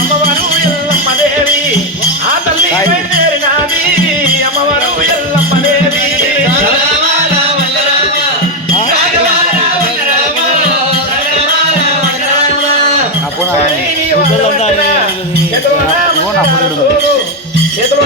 అమ్మవారు ఎల్లమ్మ దేవి ఆ తల్లి నాది అమ్మవారు ఎల్లమ్మ దేవి చేతులు చేతులు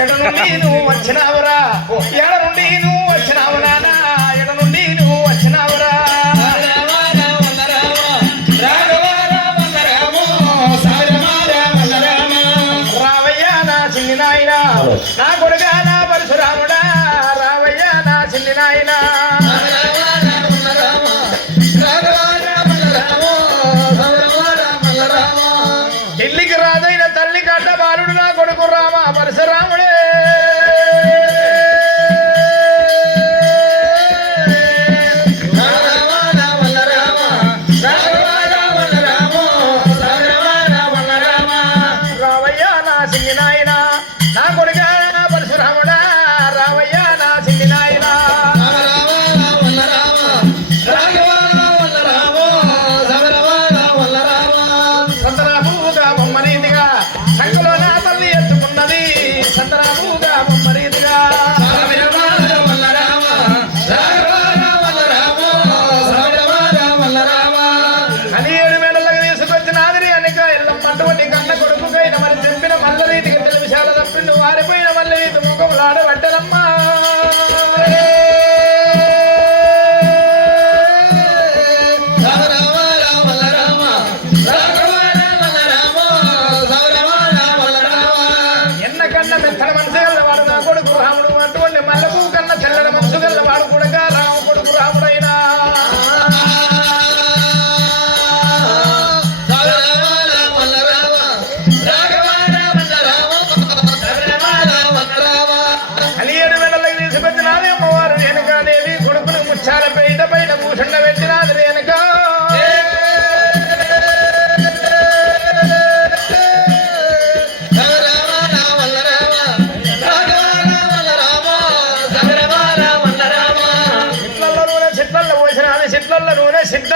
ఎడ నుండి వచ్చినావురా. ఎడ నుండి నువ్వు వచ్చినావు నానా. ఎడ నువ్వు వచ్చినావురా. రావయ్యా నా చిన్ని నాయన. నా కొడుగా నా పరశురాముడా. రావయ్యా చిన్ని నాయనా. గిల్లికి రాదైన తల్లి కట్ట బాలుడు నా కొడుకు రామ పరశురామ.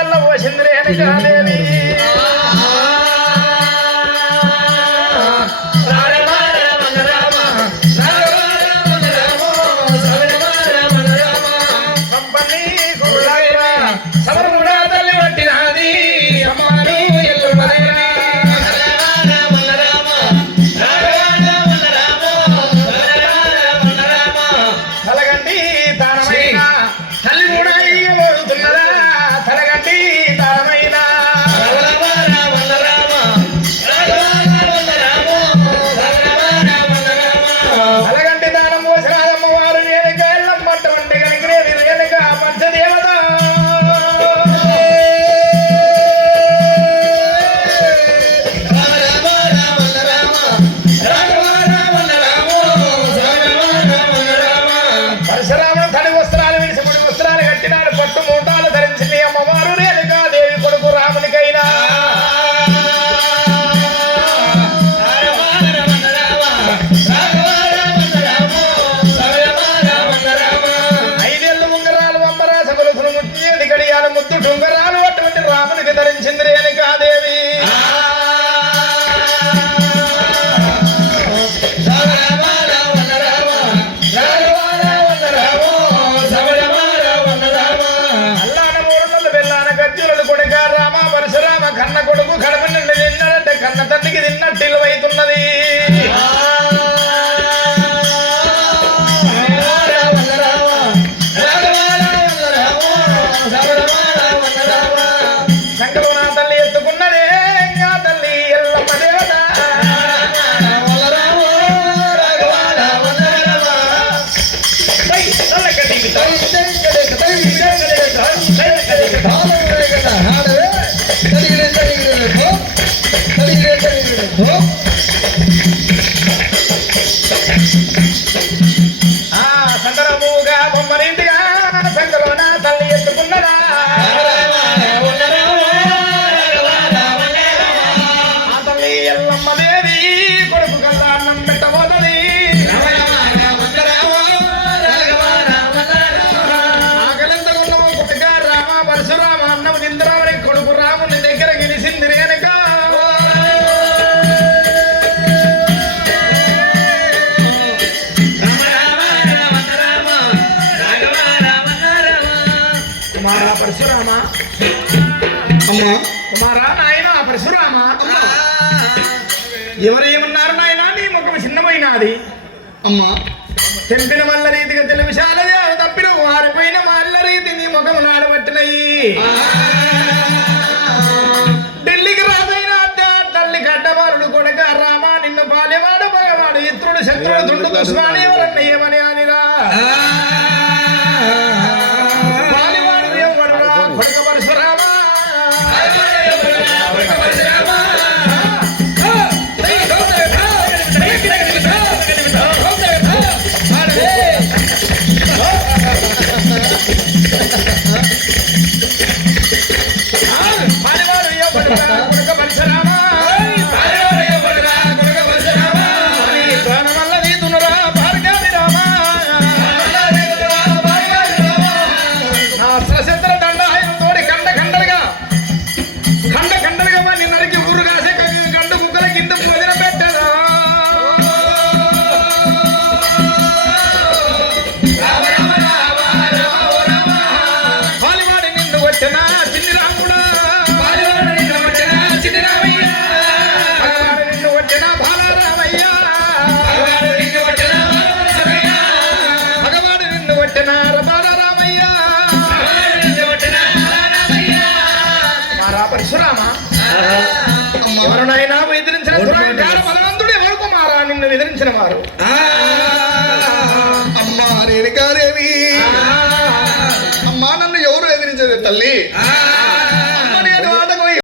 ಎಲ್ಲ ಓಸಿಂದ್ರೆ ಏನಿದೆ হ্যাঁ నాయన పరశురామ? ఎవరేమన్నారు నాయన? నీ ముఖం చిన్నమైనది. అమ్మా. తెంపిన వల్ల రీతిగా తెలివిశాలదే తప్పిన వారిపోయిన వాళ్ళ రీతి నీ ముఖం నాడబట్టినయి ఢిల్లీకి రాజైన తల్లి కట్టవారుడు కొడక రామ నిన్ను బాల్యవాడు భగవాడు ఇత్రుడు శత్రుడు దుండు దుష్మాని ఎవరన్న ఏమని అనిరా పరశురామ? ఎవరినైనా ఎదిరించిన బలవంతుడు ఎవరికి మారా నిన్ను ఎదిరించిన వారు.